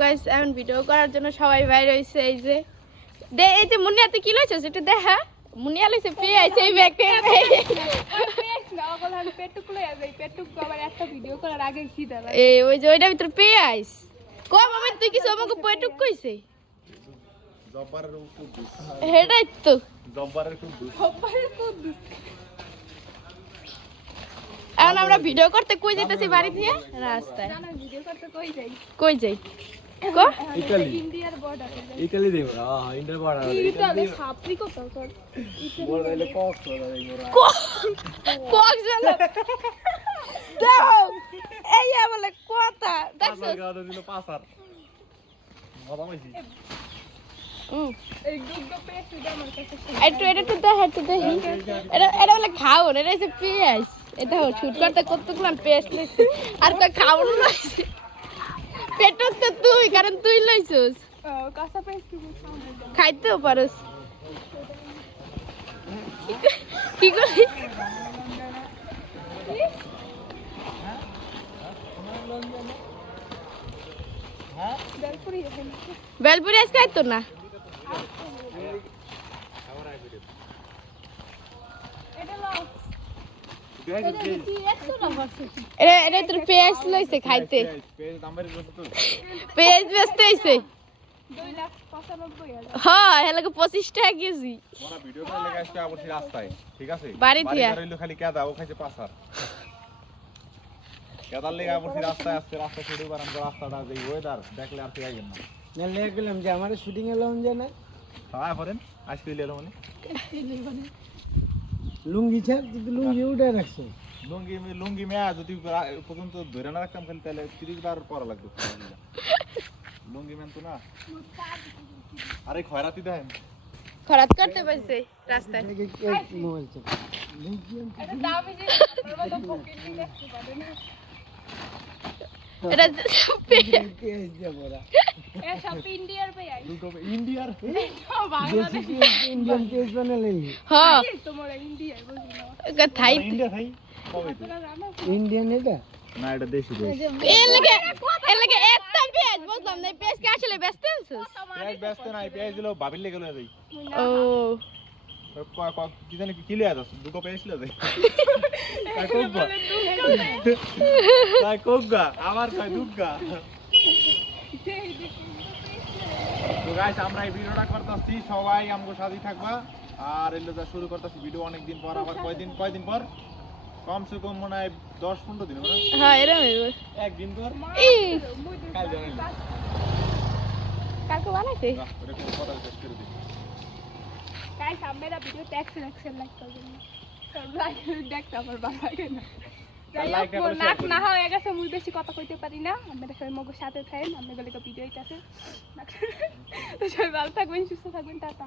Guys এখন video করার জন্য সবাই বাইরে হইছে। এই যে এই যে মুনিয়া তুই কি লইছস একটু দেখা। মুনিয়া লইছে পেঁয়াজ এই ব্যাগে পেঁয়াজ না ওগুলো আমি পেটুক লই যাই পেটুক আবার একটা ভিডিও করার আগে খিদা লাগে এই ওই যে ওইটার ভিতর পেঁয়াজ কই মামা তুই কিছু আমাকে পেটুক কইছে জব্বারের কুদ্দুস হেডাই তো জব্বারের কুদ্দুস এখন আমরা ভিডিও করতে কই যাইতেছি বাড়ি থেকে রাস্তায় না ভিডিও করতে কই যাই কো ইন্ডিয়ার বর্ডার ইতালি দেব ইন্ডিয়ার বর্ডার ইতালি সাপরি কত কর বর্ডার এলে কক্স দাও এই বলে কথা দেখছো গাদা দিল পাসার মাথা মাইছি এই দুধ পেস্ট দাও আমার কাছে একটু দেখি এটা বলে খাও না এটা হচ্ছে পেঁয়াজ এটা শুট করতে কতগুলো পেস্ট লইছি আর কই খাও না লইছি পেটক তো তুই কারণ তুই লইছস কাঁচা পেস্ট কি খাইতেও পারস কি করি বেলপুরি আজকে খাইতো না এটা তোর পেঁয়াজ লইছে খাইতে পেঁয়াজ বেচতে আইছে 2,95,000 হ্যাঁ হেলাকে 25 টাকা কেজি মোরা ভিডিও করে লেগে আসছে আবার রাস্তায় ঠিক আছে বাড়ি থিয়া রইলো খালি কেদা ও খাইছে পাসার কেদার লেগে আবার রাস্তায় আসছে রাস্তা ছেড়ে বারাম রাস্তাটা যেই ওয়েদার দেখলে আর ফিরে গেল না লেগে গেলাম যে আমারে শুটিং এ লাউন যায় না হ্যাঁ করেন আজকে এলো মানে লুঙ্গি ছাড় তুই লুঙ্গি উড়ে রাখছ লুঙ্গি মে যদি পর্যন্ত ধরে না রাখতাম খালি তাহলে 30 বার পরা লাগতো লুঙ্গি মেন তো না আরে খয়রাতি দেন খরাত করতে পারছে রাস্তায় মোবাইল চাপ এটা দামি যে মতো পকেট দিয়ে রাখতে পারে না এটা পেঁয়াজ দিয়ে বড়া এ সব ইন্ডিয়ার পেঁয়াজ ইন্ডিয়ার বাংলাদেশ ইন্ডিয়ান পেঁয়াজ বানালে হ্যাঁ তোমার ইন্ডিয়ার বুঝি না থাই ইন্ডিয়া থাই ইন্ডিয়ান এটা না এটা দেশি এর লাগে একটা পেঁয়াজ বুঝলাম না পেঁয়াজ কি আসলে বেচতেছস পেঁয়াজ বেচতে নাই পেঁয়াজ দিলো ভাবিল লেগে লয়ে যাই ও কি জানি কি লিয়া যাস দুটো পেঁয়াজ লিয়া যাই তাই কোগা আমার কই দুগা তো গাইস আমরা এই ভিডিওটা করতেছি সবাই আমগো সাথে থাকবা আর এলো যা শুরু করতেছি ভিডিও অনেক দিন পর আবার কয়দিন পর কমসে কম মনে হয় 10-15 দিন মানে হ্যাঁ এরকম একদিন পর কাল জানেন কালকে বানাইতে এটা কোন কথা টেস্ট করে দিই গাইস আমরা ভিডিও ট্যাক্স লাগতো সব লাইক দেখতে আমার ভালো লাগে না লাইক না হয় গেছে মুই বেশি কথা কইতে পারি না আমরা সবাই মগো সাথে থাকেন আমরা গলে ভিডিও হইতাছে তো সবাই ভালো থাকবেন সুস্থ থাকবেন টাটা